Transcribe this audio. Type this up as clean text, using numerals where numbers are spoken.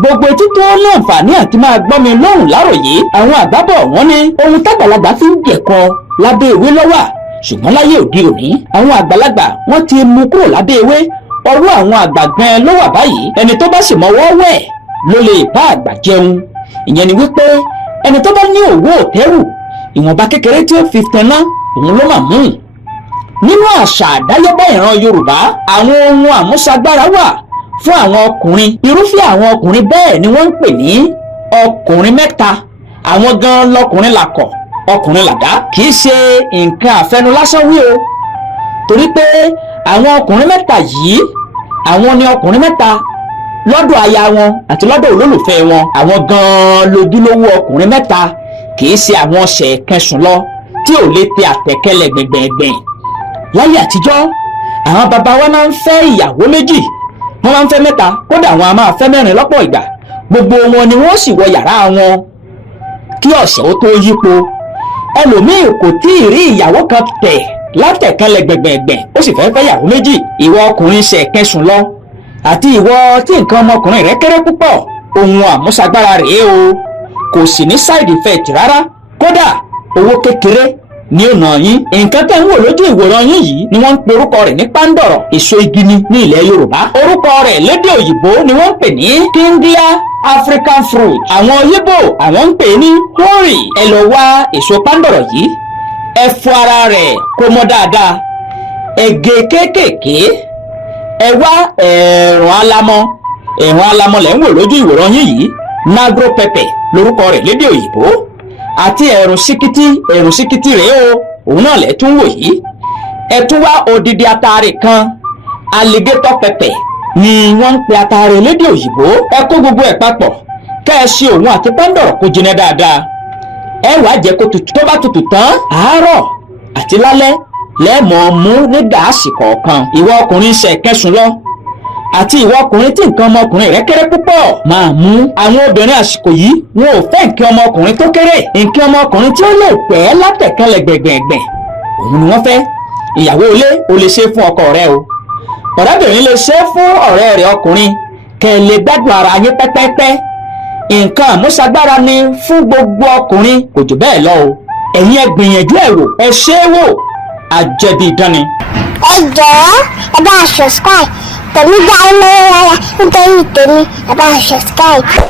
gbogbo etí tó láǹfààní àti máa gbọ́ mi lóhùn láròyé àwọn àgbábọ̀ wọ́n ní ohun tágbàlagbà fi ń jẹ̀kọ lábẹ́ ewé lọ́wà ṣùgbọ́n láyé òde òní àwọn àgbàlagbà wọ́n ti mú kúrò lábẹ́ ewé ọwọ́ àwọn àgbà gan ló wà báyìí ẹni tó bá sì mọwọ́ wẹ̀ ló lè bá àgbà jẹun ìyẹn ni wípé ẹni tó bá ní òwò òtẹ́rù ìwọ̀nba kékeré tí ó fi tẹná òun ló máa mú nínú àṣà àdáyébá ìran Yorùbá àwọn ohun àmúṣagbára wà fún àwọn ọkùnrin irúfẹ́ àwọn ọkùnrin bẹ́ẹ̀ ni wọ́n ń pè ní ọkùnrin mẹ́ta àwọn gan lọkùnrin làkọ̀ ọkùnrin làdá kì í ṣe nǹkan àfẹnu lásán wí o torí pé àwọn ọkùnrin mẹ́ta yìí àwọn ni ọkùnrin mẹ́ta lọ́dọ̀ aya wọn àti lọ́dọ̀ olólùfẹ́ wọn àwọn gan lójúlówó ọkùnrin mẹ́ta kì í ṣe àwọn ṣẹ̀kẹsùn lọ tí ò lè tẹ àtẹ̀kẹ́lẹ̀ gbẹ̀ngbẹ̀ngbẹ̀n láyé àtijọ́ àwọn bàbá wa máa ń fẹ́ ìyàwó méjì wọ́n máa ń fẹ́ mẹ́ta kódà wọn a máa fẹ́ mẹ́rin lọ́pọ̀ ìgbà gbogbo wọn ni wọ́n sì wọ yàrá wọn kí ọ̀sẹ̀ ó tó yípo ẹlòmíì kò tí ì rí ìyàwó kan tẹ̀ látẹ̀kẹ́lẹ̀ gbẹ̀gbẹ̀gbẹ̀ ó sì fẹ́ fẹ́ ìyàwó méjì ìwọ ọkùnrin ṣẹ̀kẹsùn lọ àti ìwọ tí nǹkan ọmọkùnrin rẹ kéré púpọ̀ ohun àmúṣagbára rèé o kò sì ní side effect rárá kódà owó kékeré ní ọ̀nà yín nǹkan tẹ́ ń wò lójú ìwòran yín yìí ni wọ́n ń pe orúkọ rẹ̀ ní pándọ̀rọ̀ èso igi ni ní ilẹ̀ Yorùbá orúkọ rẹ̀ lédè òyìnbó ni wọ́n ń pè ní Kinglia African fruit àwọn Yíbò àwọn ń pè ní hori ẹ lọ wá èso pándọ̀rọ̀ yìí ẹ fọ ara rẹ̀ kó mọ́ dáadáa ẹ gé kéékèèké ẹ wá ẹ̀rùn alamọ lẹ́ ń wò lójú ìwòran yín yìí nagro pepper lórúkọ rẹ̀ lédè òyìnbó àti ẹ̀rùn síkítí rèé o òun náà lẹ́ tún wò yìí ẹ tún wá odidi atare kan alligator pepper ni wọ́n ń pe atare lédè òyìnbó ẹ kó gbogbo ẹ̀ papọ̀ kẹ́ ẹ ṣe òun àti pándọ̀rọ̀ kó jiná dáadáa ẹ wàá jẹ́ kó tutù tó bá tutù tán àárọ̀ àti lálẹ́ lẹ́ẹ̀mọ́ mú ní gàásì kọ̀ọ̀kan ìwọ ọkùnrin ṣẹ̀kẹsùn lọ àti ìwọ ọkùnrin tí nǹkan ọmọkùnrin rẹ kéré púpọ̀ máa mú àwọn obìnrin àsìkò yìí wọn ò fẹ́ nǹkan ọmọkùnrin tó kéré nǹkan ọmọkùnrin tí ó lè pẹ́ látẹ̀kẹ́lẹ̀ gbẹ̀gbẹ̀gbẹ̀ òun ni wọ́n fẹ́ ìyàwó ilé o lè ṣe fún ọkọ rẹ o ọ̀rẹ́bìnrin lè ṣe fún ọ̀rẹ́ rẹ ọkùnrin kẹ́ ẹ lè gbádùn ara yín pẹ́pẹ́pẹ́ nǹkan àmúṣagbára ni fún gbogbo ọkùnrin kò jù bẹ́ẹ̀ lọ o ẹ̀yin ẹ gbìyànjú ẹ̀ wò ẹ ṣe é wò àjẹbí idán ni. ẹ jọ̀ọ́ ẹ bá a subscribe tèmi dá ẹ lọ́wọ́ rárá nítorí tèmi ẹ bá a subscribe.